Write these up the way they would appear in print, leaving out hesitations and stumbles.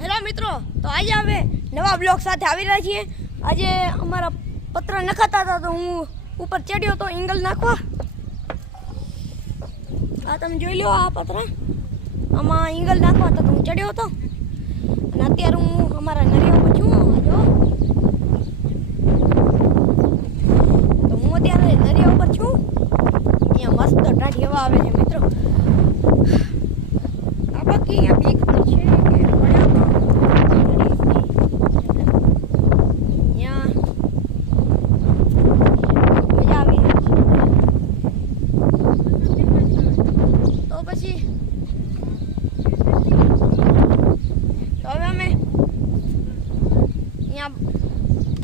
Hello મિત્રો, તો આજે અમે નવા બ્લોગ સાથે આવી રહ્યા છીએ। આજે અમારા પત્ર નખાતા હતા તો હું ઉપર ચડ્યો તો એંગલ નાખવા। આ તમે જોઈ લો, આ પત્ર આમાં એંગલ નાખવા તો હું ચડ્યો હતો અને અત્યારે હું અમારા નરિયા ઉપર છું। જો તો હું અત્યારે નરિયા ઉપર છું। અહીંયા મસ્ત ઠંડી હવા આવે છે મિત્રો। આ બાકી અહીંયા બીક પણ છે કે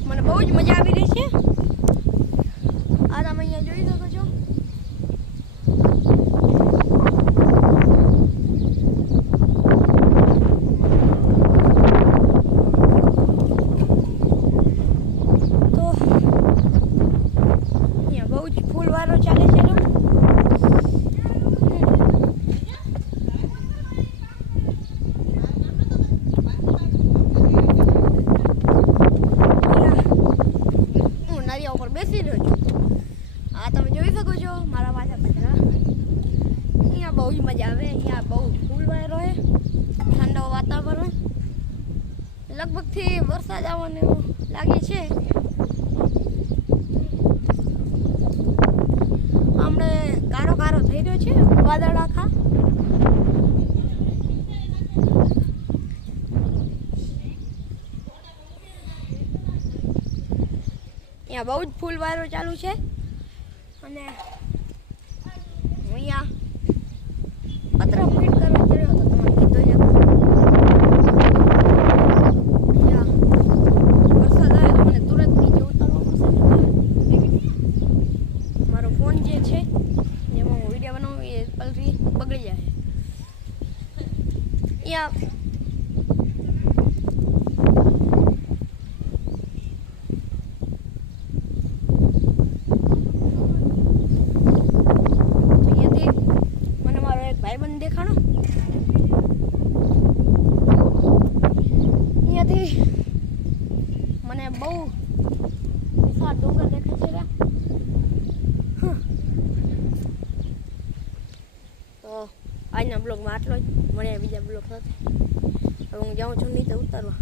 મને બહુ જ મજા આવી રહી છે। આ તમે અહીંયા જોઈ શકો છો। તો અહીંયા બહુ જ ફૂલવારો ચાલે છે। બેસી રહ્યો છું। આ તમે જોઈ શકો છો મારા પાછળ પથરા। અહીંયા બહુ જ મજા આવે। અહીંયા બહુ ફૂલ વાયરો છે, ઠંડો વાતાવરણ, લગભગથી વરસાદ આવવાનું લાગે છે। હમણે કારો કારો થઈ રહ્યો છે, વાદળ આખા। અહીંયા બહુ જ ફૂલ વાયરો ચાલુ છે અને હું અહીંયા પત્ર ફીટ કરવા ચડ્યો હતો, તમને કીધું અહીંયા વરસાદ આવે તો મને તુરંત નીચે ઉતારવા પડશે। મારો ફોન જે છે જેમાં હું વિડીયો બનાવું એ પલરી બગડી જાય। અહીંયા ભાઈબંધ દેખાણો। અહીંયાથી મને બહુ વિશાળ ડુંગર દેખાય છે। તો આજના બ્લોગમાં આટલો જ, મળ્યા બીજા બ્લોગ સાથે। હવે હું જાઉં છું નીચે ઉતારવા।